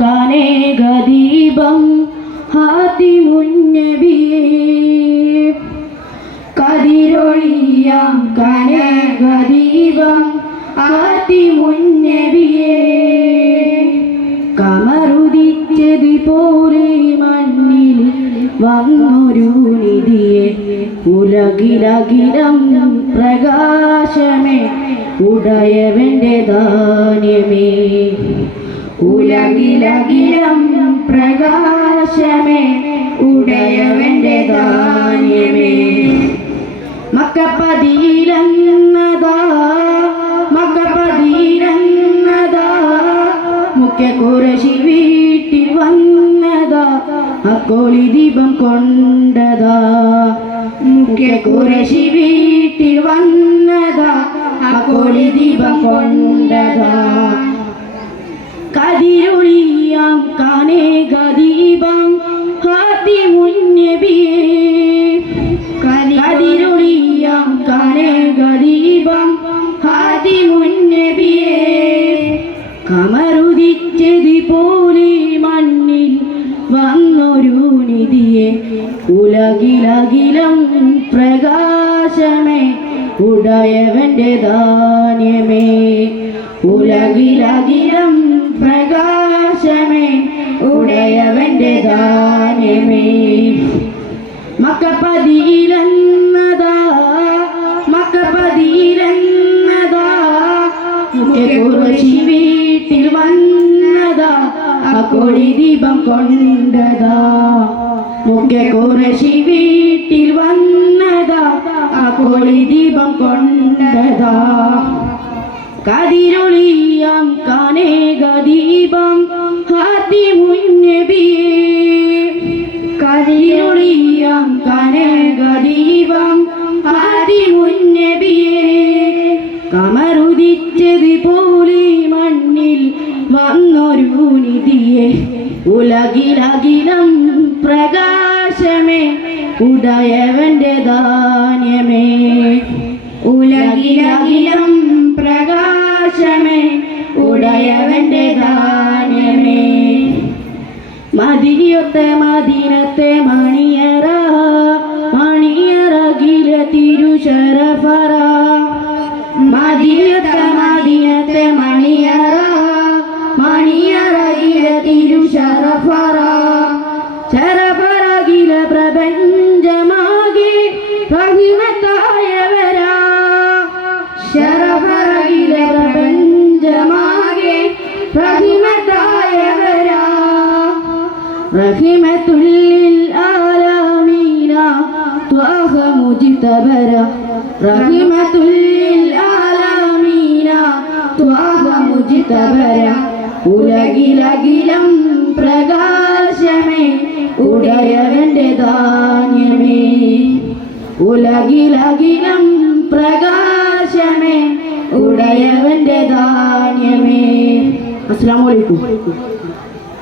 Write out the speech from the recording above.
കനേകദീപം ഹാത്തിമുന്നബിയേ കതിരൊളിയാം കനേകദീപം ഹാത്തിമുന്നബിയേ കമറുദിച്ചതുപോലെ മണ്ണിൽ വന്നൊരു നിധിയെ ഉലകിലകിലം പ്രകാശമേ ഉടയവന്റെ ധാന്യമേ ഉലകിലകിലം പ്രകാശമേ ഉടയവന്റെ ധാന്യമേ മക്കപ്പതിയിലെന്നതാ മക്കപ്പതിയിലെന്നതാ മുഖ്യ കുറശി വീട്ടിൽ വന്നതാ അക്കോളി ദീപം കൊണ്ടതാ മുഖ്യ കുറശി വീട്ടിൽ വന്നതാ അക്കോളി ദീപം കൊണ്ടതാ കതിരൊളിയാം കനേകദീപം ഹാത്തിമുന്നബിയേ കതിരൊളിയാം കനേകദീപം ഹാത്തിമുന്നബിയേ കമറുദിച്ചതുപോലെ മണ്ണിൽ വന്നൊരു നിധിയെ ഉലകിലകിലം പ്രകാശമേ ഉടയവന്റെ ധാന്യമേ ഉലകിലകിലം പ്രകാശമേ ഉടയവന്റെ ധാന്യമേ മക്കപ്പതിയിലെന്നതാ മക്കപ്പതിയിലെന്നതാ കുറശി വീട്ടിൽ വന്നതാ അക്കോളി ദീപം കൊണ്ടതാ മുഖ്യ കുറശി വീട്ടിൽ വന്നതാ അക്കോളി ദീപം കൊണ്ടതാ കതിരൊളിയാം കനേകദീപം ഹാത്തിമുന്നബിയേ കതിരൊളിയാം കനേകദീപം ഹാത്തിമുന്നബിയേ കമറുദിച്ചതുപോലെ മണ്ണിൽ വന്നൊരു നിധിയെ ഉലകിലകിലം പ്രകാശമേ ഉടയവന്റെ ധാന്യമേ ഉലകിലകിലം പ്രകാശമേ ഉടയവന്റെ ധാന്യമേ മദിനത്തെ മദീനത്തെ മണിയറ മണിയറകില തിരുശരഫറ മദീനത്തെ മദീനത്തെ മണിയറ മണിയറകില തിരുശരഫറ ശരഫറകില പ്രപഞ്ചമാകെ റഹിമത്തായവരാ ശരഫറകില പ്രപഞ്ചമാകെ റഹിമത്തായവരാ റഹിമത്തുല്ലിൽ ആലമീന ത്വാഹ മുജ്തബര റഹിമത്തുല്ലിൽ ആലമീന ത്വാഹ മുജ്തബര ഉലകിലകിലം പ്രകാശമേ ഉടയവന്റെ ധാന്യമേ ഉലകിലകിലം പ്രകാശമേ ഉടയവന്റെ ധാന്യമേ. അസ്സലാമു അലൈക്കും.